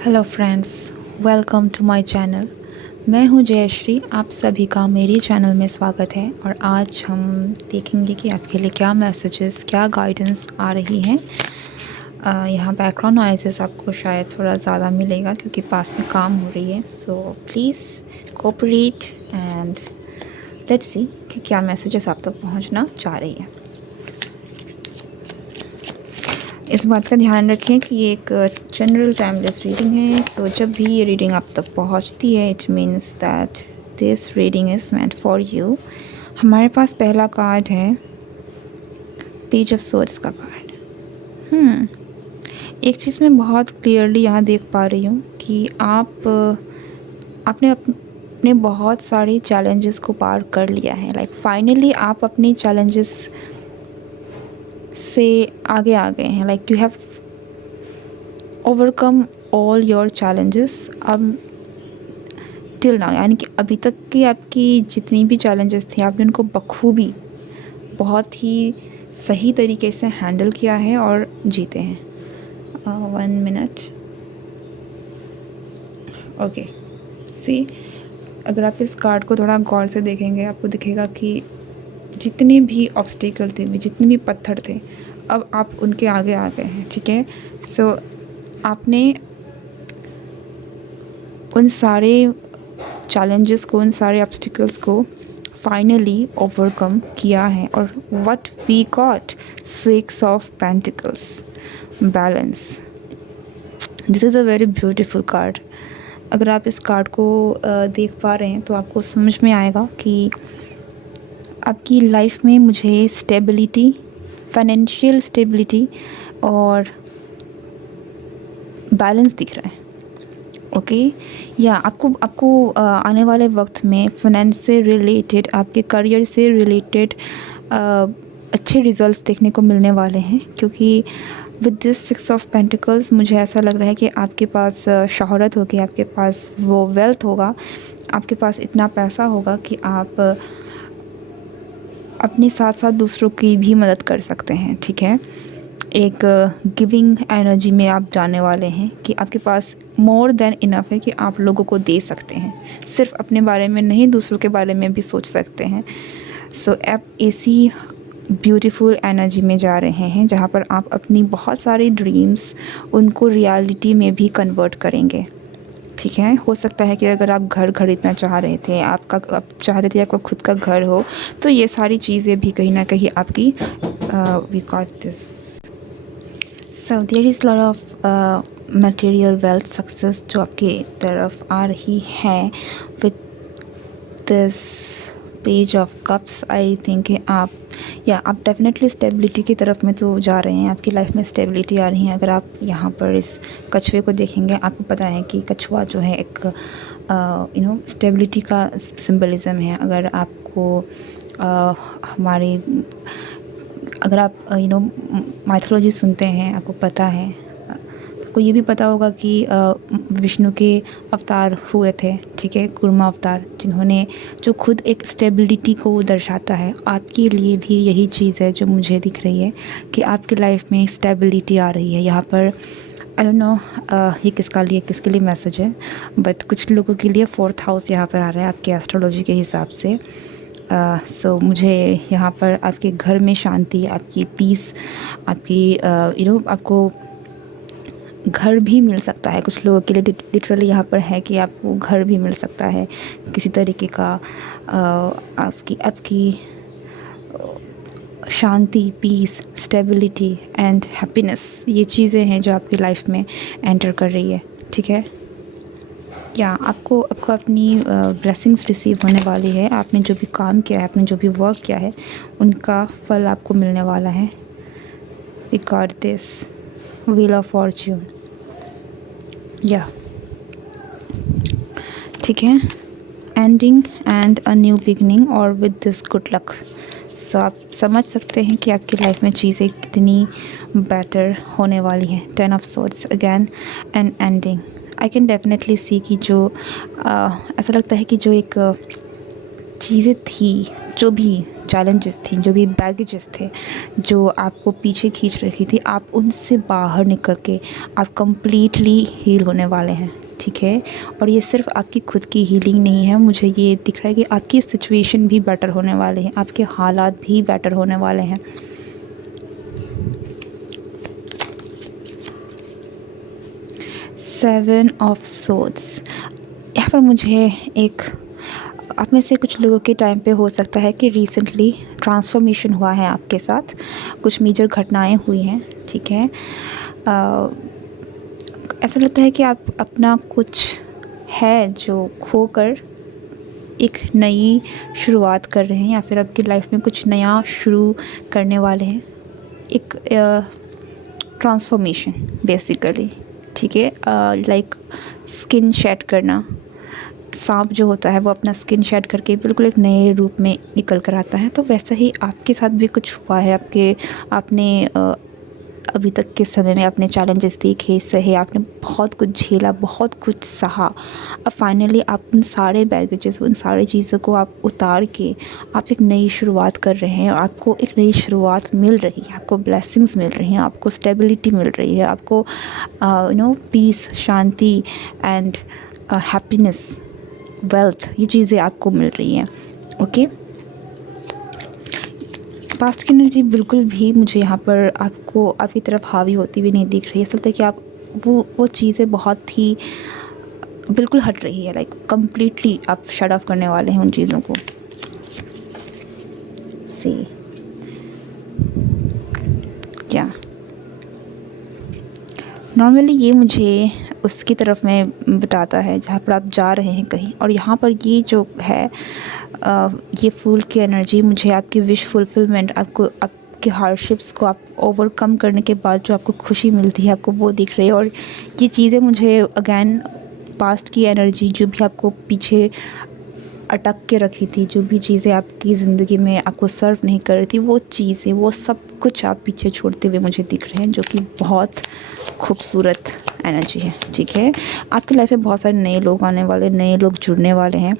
Hello friends, welcome to my channel. मैं हूं जयश्री। आप सभी का मेरे चैनल में स्वागत है। और आज हम देखेंगे कि आपके लिए क्या मैसेजेस, क्या गाइडेंस आ रही हैं। यहाँ बैकग्राउंड नॉइसेस आपको शायद थोड़ा ज़्यादा मिलेगा क्योंकि पास में काम हो रही है। So please cooperate and let's see कि क्या मैसेजेस आप तक पहुँचना चाह रही है। इस बात का ध्यान रखें कि ये एक जनरल टाइमलेस रीडिंग है। सो जब भी ये रीडिंग आप तक पहुंचती है, it means that this reading is meant for you. हमारे पास पहला कार्ड है पेज ऑफ सोर्ड्स का कार्ड। एक चीज़ मैं बहुत क्लियरली यहाँ देख पा रही हूँ कि आपने अपने बहुत सारे चैलेंजेस को पार कर लिया है। लाइक फाइनली आप अपनी चैलेंजेस से आगे आ गए हैं। Like you have overcome all your challenges. अब टिल नाउ, यानी कि अभी तक की आपकी जितनी भी चैलेंजेस थे, आपने उनको बखूबी बहुत ही सही तरीके से हैंडल किया है और जीते हैं। 1 मिनट। ओके, सी, अगर आप इस कार्ड को थोड़ा गौर से देखेंगे, आपको दिखेगा कि जितने भी ऑब्स्टिकल थे, जितने भी पत्थर थे, अब आप उनके आगे आ गए हैं। ठीक है, सो आपने उन सारे चैलेंजेस को, उन सारे ऑब्स्टिकल्स को फाइनली ओवरकम किया है। और what we got, 6 of pentacles, balance. This is a very beautiful card. अगर आप इस कार्ड को देख पा रहे हैं तो आपको समझ में आएगा कि आपकी लाइफ में मुझे स्टेबिलिटी, फाइनेंशियल स्टेबिलिटी और बैलेंस दिख रहा है। ओके, या आपको आने वाले वक्त में फाइनेंस से रिलेटेड, आपके करियर से रिलेटेड अच्छे रिजल्ट्स देखने को मिलने वाले हैं। क्योंकि विद दिस 6 ऑफ पेंटिकल्स मुझे ऐसा लग रहा है कि आपके पास शोहरत होगी, आपके पास वो वेल्थ होगा, आपके पास इतना पैसा होगा कि आप अपने साथ साथ दूसरों की भी मदद कर सकते हैं। ठीक है, एक गिविंग एनर्जी में आप जाने वाले हैं कि आपके पास मोर देन इनफ है कि आप लोगों को दे सकते हैं। सिर्फ अपने बारे में नहीं, दूसरों के बारे में भी सोच सकते हैं। सो आप ऐसी ब्यूटीफुल एनर्जी में जा रहे हैं जहाँ पर आप अपनी बहुत सारी ड्रीम्स, उनको रियलिटी में भी कन्वर्ट करेंगे। ठीक है, हो सकता है कि अगर आप घर खरीदना चाह रहे थे, आप चाह रहे थे आपका खुद का घर हो, तो ये सारी चीज़ें भी कहीं ना कहीं आपकी we got this. So there is lot of material wealth, success जो आपकी तरफ आ रही है with this page of cups. I think आप डेफिनेटली स्टेबिलिटी की तरफ में तो जा रहे हैं। आपकी लाइफ में स्टेबिलिटी आ रही है। अगर आप यहाँ पर इस कछुए को देखेंगे, आपको पता है कि कछुआ जो है एक स्टेबिलिटी का सिंबलिज़म है। अगर आपको हमारे अगर आप माइथोलॉजी सुनते हैं, आपको पता है, आपको ये भी पता होगा कि विष्णु के अवतार हुए थे। ठीक है, कूर्मा अवतार, जिन्होंने जो खुद एक स्टेबिलिटी को दर्शाता है। आपके लिए भी यही चीज़ है जो मुझे दिख रही है कि आपकी लाइफ में स्टेबिलिटी आ रही है। यहाँ पर आई डोंट नो ये किसके लिए मैसेज है, बट कुछ लोगों के लिए 4th हाउस यहाँ पर आ रहा है आपके एस्ट्रोलॉजी के हिसाब से। सो मुझे यहाँ पर आपके घर में शांति, आपकी पीस, आपकी आपको घर भी मिल सकता है। कुछ लोगों के लिए लिटरली यहाँ पर है कि आपको घर भी मिल सकता है किसी तरीके का। आपकी शांति, पीस, स्टेबिलिटी एंड हैप्पीनेस, ये चीज़ें हैं जो आपकी लाइफ में एंटर कर रही है। ठीक है, या आपको अपनी ब्लेसिंग्स रिसीव होने वाली है। आपने जो भी काम किया है, आपने जो भी वर्क किया है, उनका फल आपको मिलने वाला है। We got this wheel of fortune. या ठीक है, ending and a new beginning और with this good luck. So आप समझ सकते हैं कि आपकी लाइफ में चीज़ें कितनी बेटर होने वाली हैं। 10 of swords again and ending. I can definitely see कि जो ऐसा लगता है कि जो एक चीज़ें थी, जो भी चैलेंजेस थी, जो भी बैगेजेस थे, जो आपको पीछे खींच रखी थी, आप उनसे बाहर निकल के आप कंप्लीटली हील होने वाले हैं, ठीक है। और ये सिर्फ आपकी खुद की हीलिंग नहीं है, मुझे ये दिख रहा है कि आपकी सिचुएशन भी बेटर होने वाले हैं, आपके हालात भी बेटर होने वाले हैं। सेवन ऑफ सोर्ड्स, यहाँ पर मुझे एक, आप में से कुछ लोगों के टाइम पे हो सकता है कि रिसेंटली ट्रांसफॉर्मेशन हुआ है आपके साथ, कुछ मेजर घटनाएं हुई हैं, ठीक है। ऐसा लगता है कि आप अपना कुछ है जो खोकर एक नई शुरुआत कर रहे हैं, या फिर आपकी लाइफ में कुछ नया शुरू करने वाले हैं, एक ट्रांसफॉर्मेशन बेसिकली, ठीक है। लाइक स्किन शेड करना, सांप जो होता है वो अपना स्किन शेड करके बिल्कुल एक नए रूप में निकल कर आता है, तो वैसा ही आपके साथ भी कुछ हुआ है। आपने अभी तक के समय में आपने चैलेंजेस देखे, सहे, आपने बहुत कुछ झेला, बहुत कुछ सहा। अब फाइनली आप उन सारे बैगेजेस, उन सारी चीज़ों को आप उतार के आप एक नई शुरुआत कर रहे हैं, और आपको एक नई शुरुआत मिल रही है, आपको ब्लेसिंग्स मिल रही हैं, आपको स्टेबिलिटी मिल रही है, आपको पीस, शांति एंड हैप्पीनेस, वेल्थ, ये चीज़ें आपको मिल रही हैं, ओके। पास्ट की एनर्जी बिल्कुल भी मुझे यहाँ पर आपको आपकी तरफ हावी होती हुई नहीं दिख रही है। ऐसा लगता है कि आप वो चीज़ें बहुत ही बिल्कुल हट रही है, लाइक कम्प्लीटली आप शट ऑफ करने वाले हैं उन चीज़ों को। सी क्या नॉर्मली ये मुझे उसकी तरफ में बताता है जहाँ पर आप जा रहे हैं कहीं, और यहाँ पर ये जो है ये फूल की एनर्जी मुझे आपकी विश फुलफिलमेंट, आपको आपके हार्डशिप्स को आप ओवरकम करने के बाद जो आपको खुशी मिलती है, आपको वो दिख रही है। और ये चीज़ें मुझे अगेन पास्ट की एनर्जी, जो भी आपको पीछे अटक के रखी थी, जो भी चीज़ें आपकी ज़िंदगी में आपको सर्व नहीं कर रही थी, वो चीज़ें, वो सब कुछ आप पीछे छोड़ते हुए मुझे दिख रहे हैं, जो कि बहुत खूबसूरत एनर्जी है, ठीक है। आपकी लाइफ में बहुत सारे नए लोग आने वाले, नए लोग जुड़ने वाले हैं,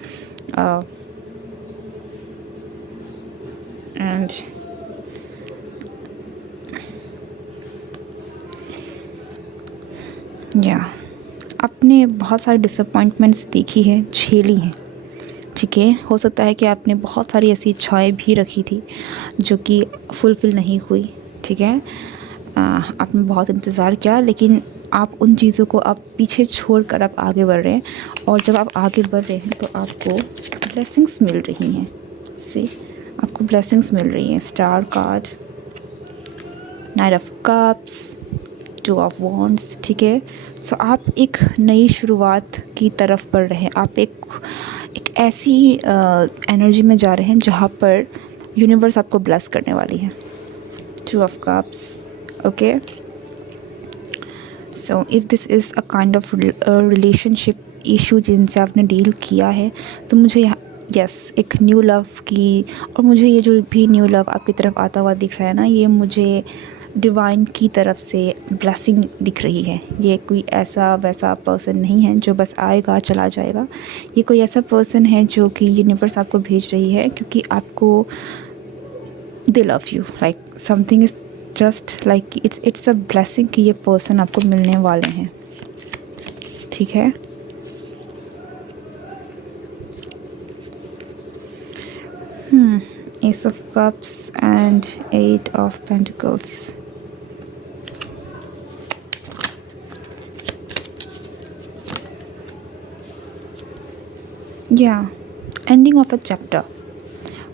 एंड या आपने बहुत सारी डिसअपॉइंटमेंट्स देखी हैं, झेली हैं, ठीक है। हो सकता है कि आपने बहुत सारी ऐसी इच्छाएं भी रखी थी जो कि फुलफ़िल नहीं हुई, ठीक है। आपने बहुत इंतज़ार किया, लेकिन आप उन चीज़ों को आप पीछे छोड़कर आप आगे बढ़ रहे हैं, और जब आप आगे बढ़ रहे हैं तो आपको ब्लेसिंग्स मिल रही हैं, सी, आपको ब्लेसिंग्स मिल रही हैं। Star card, night of cups, two of wands, ठीक है। सो आप एक नई शुरुआत की तरफ बढ़ रहे हैं, आप एक ऐसी एनर्जी में जा रहे हैं जहाँ पर यूनिवर्स आपको ब्लेस करने वाली है। Two of cups, okay. So if this is a kind of relationship issue जिनसे आपने डील किया है, तो मुझे यहाँ यस एक न्यू लव की, और मुझे ये जो भी न्यू लव आपकी तरफ आता हुआ दिख रहा है ना, ये मुझे डिवाइन की तरफ से ब्लेसिंग दिख रही है। ये कोई ऐसा वैसा पर्सन नहीं है जो बस आएगा चला जाएगा, ये कोई ऐसा पर्सन है जो कि यूनिवर्स आपको भेज रही है, क्योंकि आपको दे love you, like something is just like it's a blessing कि ये पर्सन आपको मिलने वाले हैं, ठीक है। Ace of Cups and Eight of Pentacles. Ending of a chapter.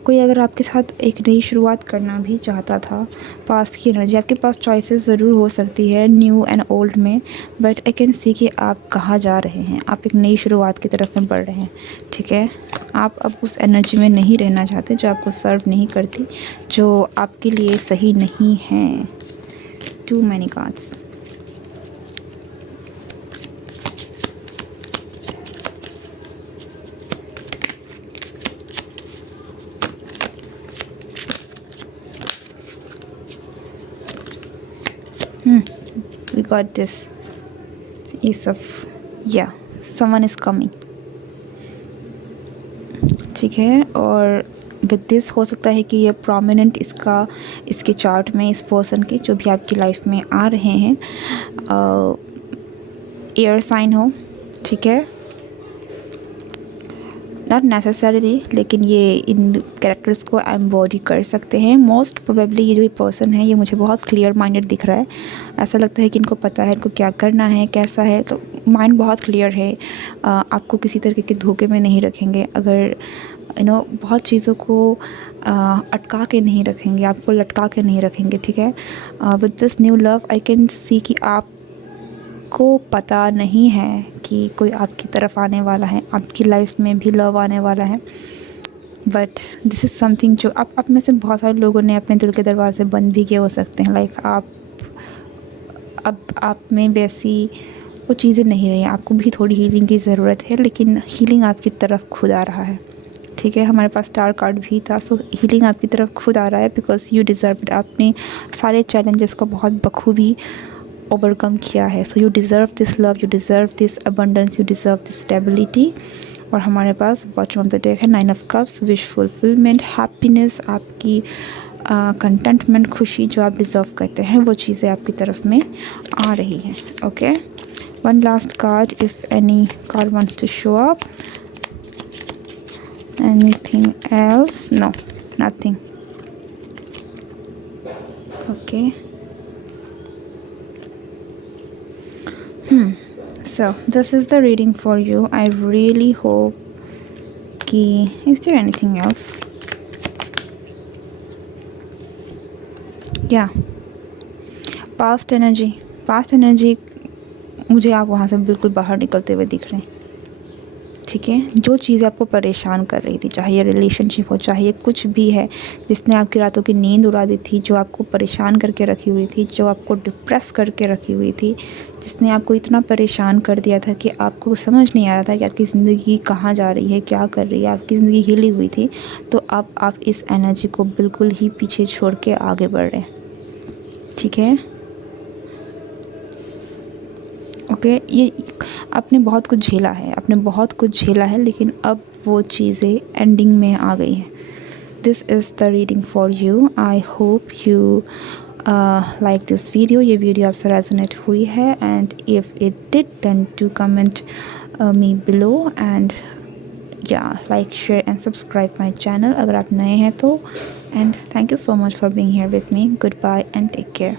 कोई अगर आपके साथ एक नई शुरुआत करना भी चाहता था, पास्ट की एनर्जी, आपके पास चॉइसेस ज़रूर हो सकती है न्यू एंड ओल्ड में, बट आई कैन सी कि आप कहाँ जा रहे हैं, आप एक नई शुरुआत की तरफ में बढ़ रहे हैं, ठीक है। आप अब उस एनर्जी में नहीं रहना चाहते जो आपको सर्व नहीं करती, जो आपके लिए सही नहीं है। Too many cards, we got this Ace of someone is coming, ठीक है। और विद दिस हो सकता है कि ये प्रोमिनेंट इसके चार्ट में इस पर्सन के जो भी आपकी लाइफ में आ रहे हैं एयर साइन हो, ठीक है। नॉट नेसेसरीली, लेकिन ये इन कैरेक्टर्स को एम्बॉडी कर सकते हैं। मोस्ट प्रोबेबली ये जो पर्सन है ये मुझे बहुत क्लियर माइंडेड दिख रहा है। ऐसा लगता है कि इनको पता है इनको क्या करना है, कैसा है, तो माइंड बहुत क्लियर है। आपको किसी तरीके के धोखे में नहीं रखेंगे। अगर बहुत चीज़ों को अटका के नहीं रखेंगे, आपको लटका के नहीं रखेंगे, ठीक है। With this new love I can see कि आपको पता नहीं है कि कोई आपकी तरफ आने वाला है, आपकी लाइफ में भी लव आने वाला है। बट दिस इज़ समथिंग जो आप में से बहुत सारे लोगों ने अपने दिल के दरवाजे बंद भी किए हो सकते हैं। लाइक आप में वैसी वो चीज़ें नहीं रही, आपको भी थोड़ी हीलिंग की ज़रूरत है, लेकिन हीलिंग आपकी तरफ खुद आ रहा है, ठीक है। हमारे पास स्टार कार्ड भी था, सो हीलिंग आपकी तरफ खुद आ रहा है बिकॉज यू डिज़र्व इट। आपने सारे चैलेंजेस को बहुत बखूबी ओवरकम किया है, so you deserve this love, you deserve this abundance, you deserve this stability. और हमारे पास बॉटम ऑफ द डेक है 9 of cups, wish fulfilment, happiness, आपकी कंटेंटमेंट, खुशी जो आप डिज़र्व करते हैं वो चीज़ें आपकी तरफ में आ रही हैं, okay. One last card, if any card wants to show up. Anything else? No, nothing. Okay. So this is the reading for you. I really hope is there anything else? Yeah, past energy मुझे आप वहाँ से बिल्कुल बाहर निकलते हुए दिख रहे हैं, ठीक है। जो चीज़ आपको परेशान कर रही थी, चाहे ये रिलेशनशिप हो, चाहे ये कुछ भी है जिसने आपकी रातों की नींद उड़ा दी थी, जो आपको परेशान करके रखी हुई थी, जो आपको डिप्रेस करके रखी हुई थी, जिसने आपको इतना परेशान कर दिया था कि आपको समझ नहीं आ रहा था कि आपकी ज़िंदगी कहाँ जा रही है, क्या कर रही है, आपकी ज़िंदगी हिली हुई थी। तो अब आप इस एनर्जी को बिल्कुल ही पीछे छोड़ के आगे बढ़ रहे हैं, ठीक है। ओके, ये आपने बहुत कुछ झेला है, लेकिन अब वो चीज़ें एंडिंग में आ गई हैं। This is the reading for you. I hope you like this video. ये वीडियो आपसे रेजोनेट हुई है, and if it did then do comment me below, and like, share and subscribe my channel अगर आप नए हैं तो। And thank you so much for being here with me. Goodbye and take care.